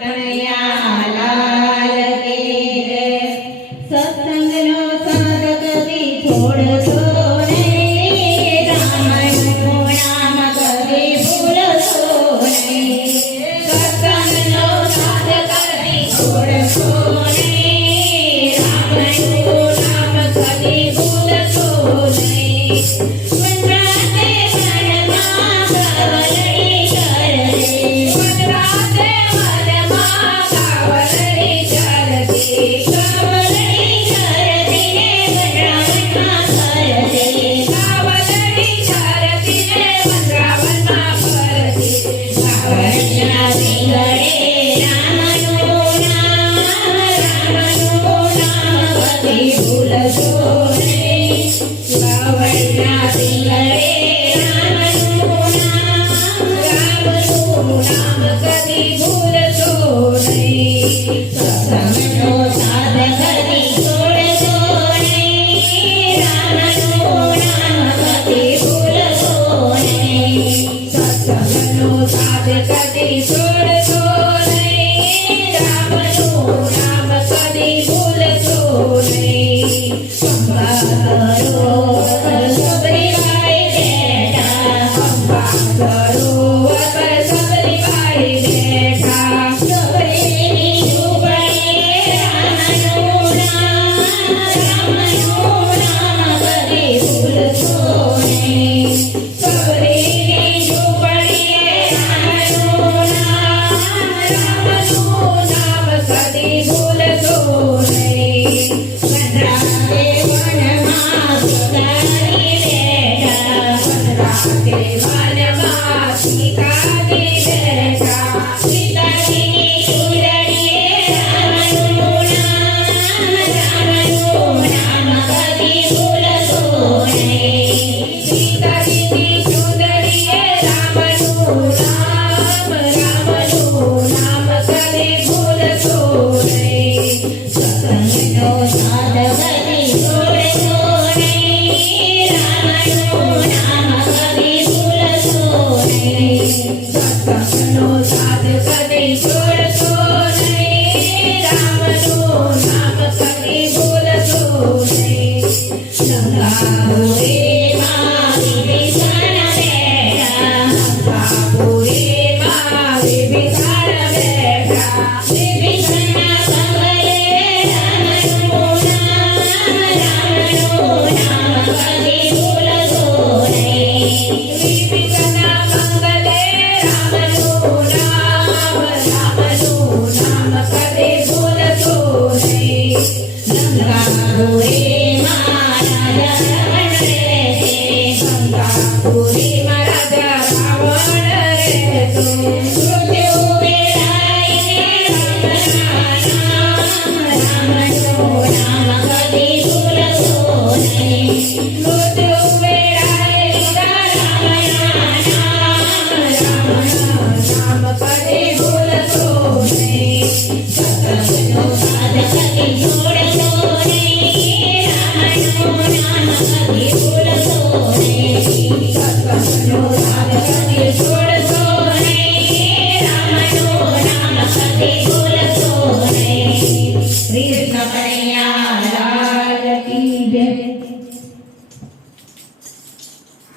કનૈયા લાલ કી જય। સત્સંગનો સાધક કી છોડશો નહીં, રામનું નામ કદી ભૂલશો નહીં। સત્સંગનો સાધક કી છોડશો નહીં, રામનું નામ કદી ભૂલશો નહીં। વનરાતે વનમાં ગવલણી કરજે, વનરાતે વનમાં ગવલણી કરજે, ગવલણી કરજે ને વનરાવનમાં કરજે, ગવલણી કરજે ને વનરાવનમાં કરજે। ગાવડિયા રીંગણે રામનું નામ, રામનું નામ કદી ભૂલશો નહીં। ગાવડિયા રીંગણે રામનું નામ, રામનું નામ કદી ભૂલશો નહીં। સત્સંગનો સાધક કી છોડશો નહીં, રામનું નામ કદી ભૂલશો નહીં। સત્સંગનો સાધક કી છોડશો નહીં, રામનું નામ કદી ભૂલશો નહીં। અંબા સરોવર સબરીબાઈ બેઠા, અંબા સરોવર પર સબરીબાઈ બેઠા। સબરીની ઝૂંપડીએ રામનું નામ, રામનું નામ કદી ભૂલશો નહીં। સબરીની ઝૂંપડીએ રામનું નામ, રામનું નામ કદી ભૂલશો નહીં। વનરાતે વનમાં સીતાજી બેઠા, વનરાતે વનમાં સીતાજી બેઠા। સીતાજીની ચૂંદડીએ રામનું નામ, રામનું નામ કદી ભૂલશો નહીં। સીતાજીની ચૂંદડીએ રામનું નામ, રામનું નામ કદી ભૂલશો નહીં। સત્સંગનો સાધક કી છોડશો નહીં, રામનું નામ કદી ભૂલશો નહીં। સત્સંગનો સાધક કી છોડશો નહીં, રામનું નામ કદી ભૂલશો નહીં। લંકાપુરીમાં વિભીષણ બેઠા, લંકાપુરીમાં વિભીષણ બેઠા। વિભીષણના બંગલે રામનું નામ, રામનું નામ કદી ભૂલશો નહીં। વિભીષણના બંગલે રામનું નામ, રામનું નામ કદી ભૂલશો નહીં। લંકાપુરીમાં રાજા રાવણ રહેતે, લંકાપુરીમાં રાજા રાવણ રહેતો। મૃત્યુ વેળાએ રામના નામ, રામનું નામ કદી ભૂલશો નહીં। મૃત્યુ વેળાએ રામના નામ, રામના નામ કદી ભૂલશો નહીં। સત્સંગનો સાધક કી છોડશો નહીં, રામનું નામ કદી ભૂલશો નહીં। સત્સંગનો સાધક કી છોડશો